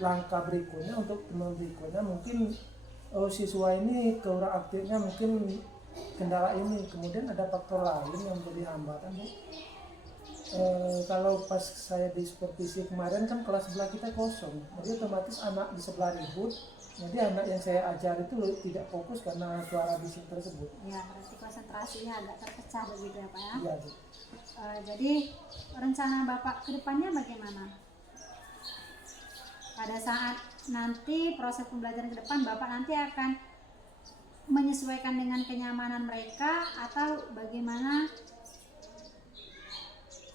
langkah berikutnya untuk teman berikutnya, mungkin siswa ini kurang aktifnya mungkin kendala ini, kemudian ada faktor lain yang menjadi hambatan Bu. Kalau pas saya di supervisi kemarin kan kelas sebelah kita kosong, jadi otomatis anak di sebelah ribut, jadi anak yang saya ajar itu tidak fokus karena suara bising tersebut. Ya, berarti konsentrasinya agak terpecah begitu ya Pak ya? Iya Bu. Jadi rencana Bapak ke depannya bagaimana? Pada saat nanti proses pembelajaran ke depan, Bapak nanti akan menyesuaikan dengan kenyamanan mereka atau bagaimana?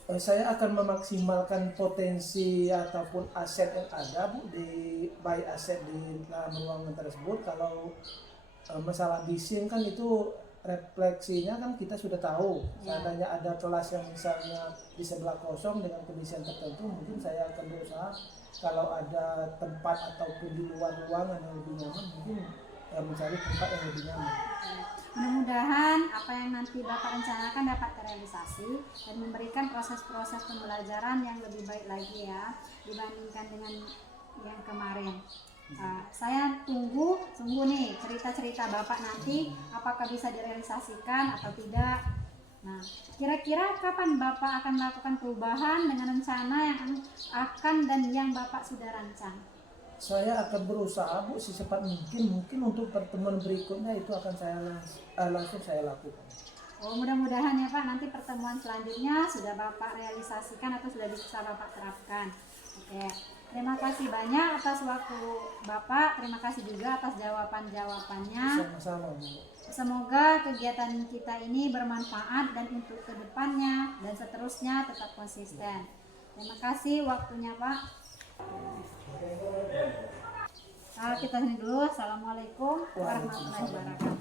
Saya akan memaksimalkan potensi ataupun aset yang ada Bu, baik aset di dalam ruangan tersebut. Kalau masalah bising kan itu refleksinya kan kita sudah tahu. Seandainya ada kelas yang misalnya di sebelah kosong dengan kondisi yang tertentu, mungkin saya akan berusaha kalau ada tempat ataupun di luar ruangan yang lebih nyaman, mungkin mencari tempat yang lebih nyaman. Mudah-mudahan apa yang nanti Bapak rencanakan dapat terrealisasi dan memberikan proses-proses pembelajaran yang lebih baik lagi ya dibandingkan dengan yang kemarin. Saya tunggu nih cerita-cerita Bapak nanti apakah bisa direalisasikan atau tidak. Nah, kira-kira kapan Bapak akan melakukan perubahan dengan rencana yang akan dan yang Bapak sudah rancang? Saya akan berusaha Bu secepat mungkin untuk pertemuan berikutnya itu akan saya langsung saya lakukan. Mudah-mudahan ya Pak nanti pertemuan selanjutnya sudah Bapak realisasikan atau sudah bisa Bapak terapkan. Oke, terima kasih banyak atas waktu Bapak, terima kasih juga atas jawaban-jawabannya. Sama-sama Bu. Semoga kegiatan kita ini bermanfaat dan untuk kedepannya dan seterusnya tetap konsisten. Terima kasih waktunya Pak. Kita sini dulu. Assalamualaikum warahmatullahi wabarakatuh.